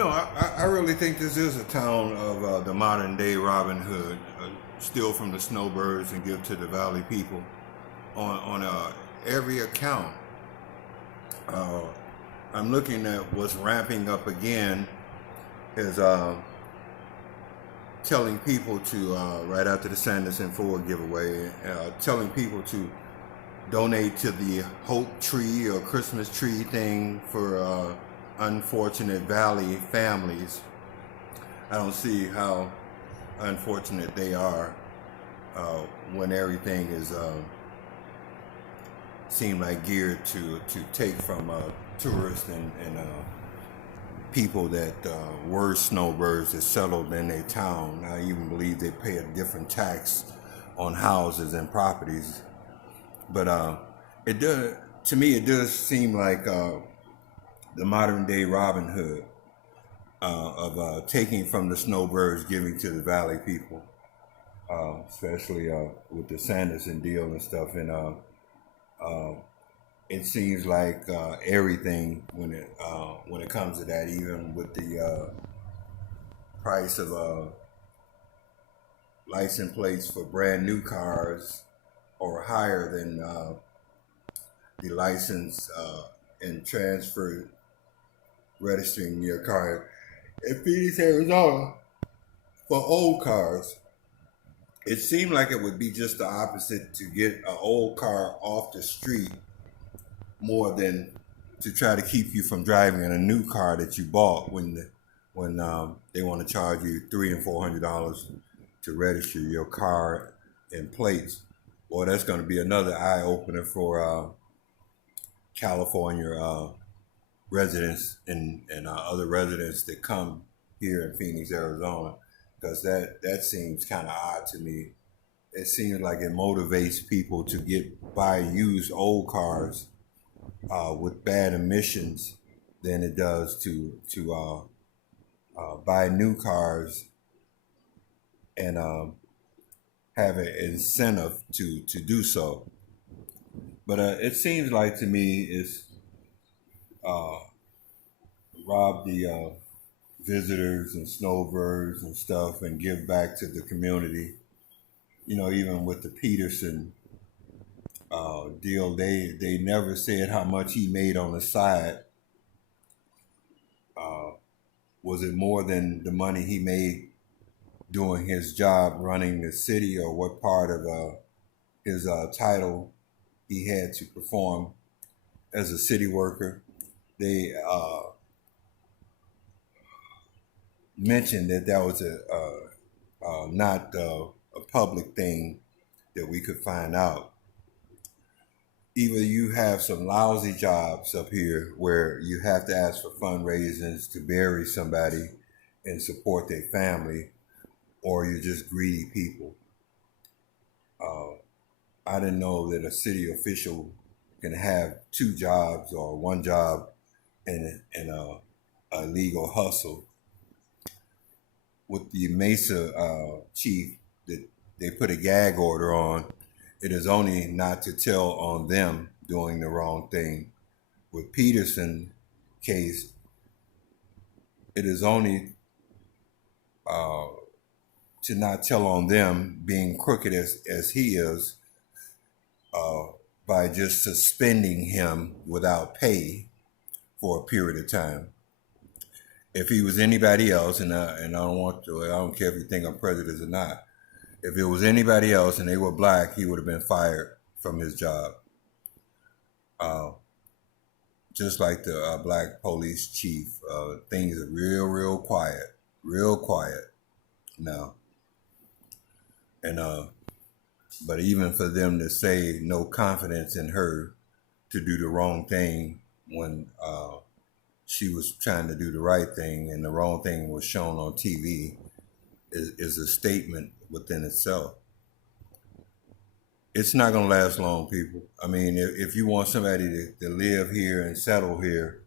I really think this is a town of the modern day Robin Hood, steal from the snowbirds and give to the valley people. On every account, uh, I'm looking at what's ramping up again is telling people to, right after the Sanderson Ford giveaway, telling people to donate to the Hope Tree or Christmas tree thing for unfortunate Valley families. I don't see how unfortunate they are when everything is seem like geared to take from tourists and people that were snowbirds that settled in their town. I even believe they pay a different tax on houses and properties. But it does, to me, it does seem like the modern day Robin Hood of taking from the snowbirds, giving to the valley people, especially with the Sanderson deal and stuff. And it seems like everything when it comes to that, even with the price of license plates for brand new cars or higher than the license and transfer registering your car in Phoenix, Arizona for old cars. It seemed like it would be just the opposite, to get an old car off the street more than to try to keep you from driving in a new car that you bought when they want to charge you $300 and $400 to register your car and plates. Well, that's going to be another eye opener for California residents and other residents that come here in Phoenix, Arizona, because that seems kind of odd to me. It seems like it motivates people to buy used old cars with bad emissions than it does to buy new cars and have an incentive to do so. But it seems like to me it's rob the visitors and snowbirds and stuff and give back to the community. Even with the Peterson deal, they never said how much he made on the side. Was it more than the money he made doing his job running the city, or what part of his title he had to perform as a city worker? They mentioned that was not a public thing that we could find out. Either you have some lousy jobs up here where you have to ask for fundraisers to bury somebody and support their family, or you're just greedy people. I didn't know that a city official can have two jobs or one job and a legal hustle. With the Mesa chief, that they put a gag order on, it is only not to tell on them doing the wrong thing. With Peterson case, it is only to not tell on them being crooked as he is, by just suspending him without pay for a period of time. If he was anybody else, and I don't care if you think I'm prejudiced or not. If it was anybody else and they were black, he would have been fired from his job. Just like the black police chief, things are real quiet now. And but even for them to say no confidence in her to do the wrong thing when she was trying to do the right thing and the wrong thing was shown on TV is a statement within itself. It's not going to last long, people. I mean, if you want somebody to live here and settle here,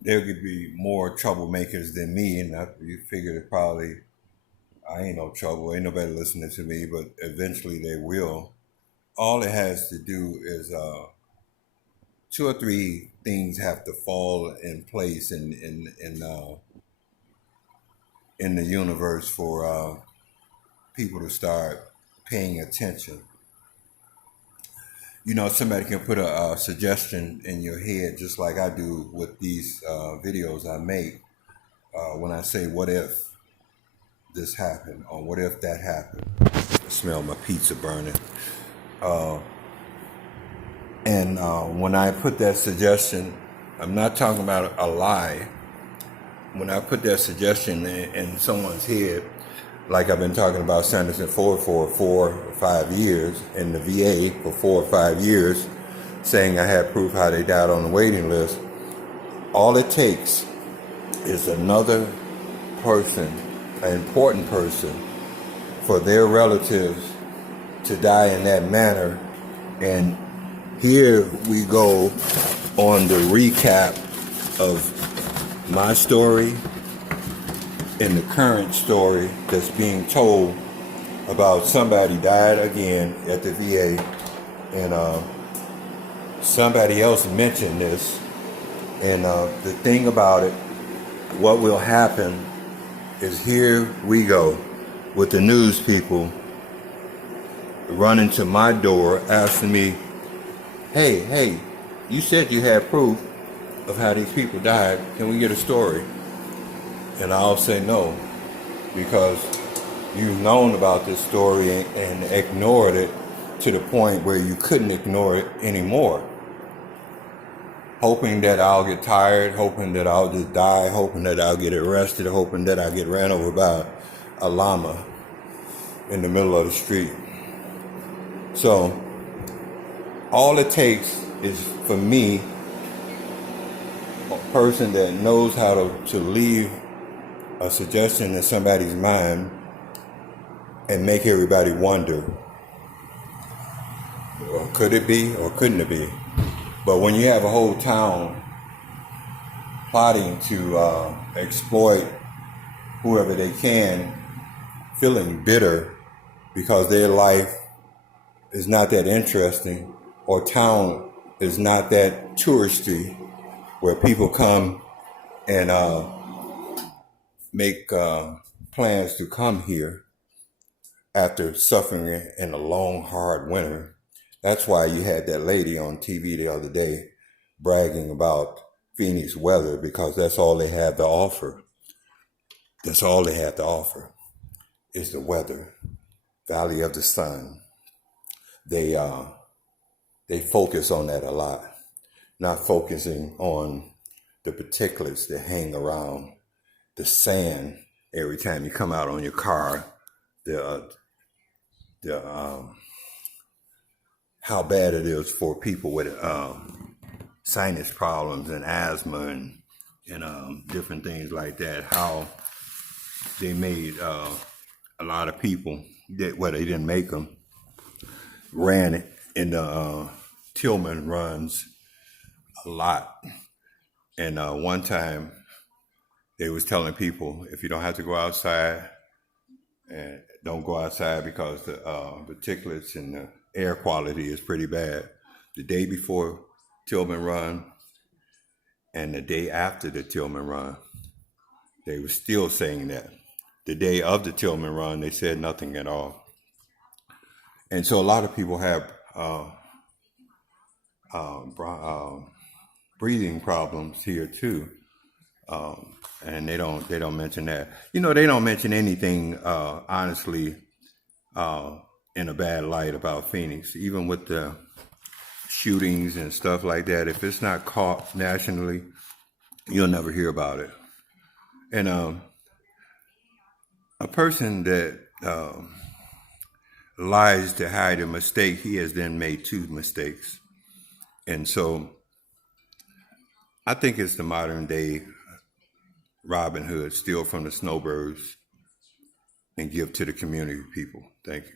there could be more troublemakers than me, and you figure that probably I ain't no trouble, ain't nobody listening to me, but eventually they will. All it has to do is 2 or 3 things have to fall in place in the universe for people to start paying attention. You know, somebody can put a suggestion in your head, just like I do with these videos I make. When I say, "What if this happened?" or "What if that happened?" I smell my pizza burning. And when I put that suggestion, I'm not talking about a lie. When I put that suggestion in someone's head, like I've been talking about Sanderson Ford for 4 or 5 years, in the VA for 4 or 5 years, saying I had proof how they died on the waiting list, all it takes is another person, an important person, for their relatives to die in that manner. And here we go on the recap of my story and the current story that's being told about somebody died again at the VA. And somebody else mentioned this. And the thing about it, what will happen is, here we go with the news people running to my door asking me, hey, you said you had proof of how these people died. Can we get a story? And I'll say no, because you've known about this story and ignored it to the point where you couldn't ignore it anymore. Hoping that I'll get tired, hoping that I'll just die, hoping that I'll get arrested, hoping that I'll get ran over by a llama in the middle of the street. So all it takes is for me, a person that knows how to leave a suggestion in somebody's mind and make everybody wonder, or could it be or couldn't it be? But when you have a whole town plotting to exploit whoever they can, feeling bitter because their life is not that interesting, or town is not that touristy, where people come and make plans to come here after suffering in a long, hard winter. That's why you had that lady on TV the other day bragging about Phoenix weather, because that's all they have to offer. That's all they have to offer is the weather, Valley of the Sun. They focus on that a lot, not focusing on the particulates that hang around the sand every time you come out on your car, how bad it is for people with sinus problems and asthma and different things like that. How they made a lot of people that, well, they didn't make them, ran it in the Tillman runs a lot. And one time they was telling people, if you don't have to go outside, and don't go outside because the particulates and the air quality is pretty bad. The day before Tillman run and the day after the Tillman run, they were still saying that. The day of the Tillman run, they said nothing at all. And so a lot of people have breathing problems here too. And they don't mention that. You know, they don't mention anything, honestly, in a bad light about Phoenix, even with the shootings and stuff like that. If it's not caught nationally, you'll never hear about it. And a person that lies to hide a mistake, he has then made 2 mistakes. And so I think it's the modern day Robin Hood, steal from the snowbirds and give to the community people. Thank you.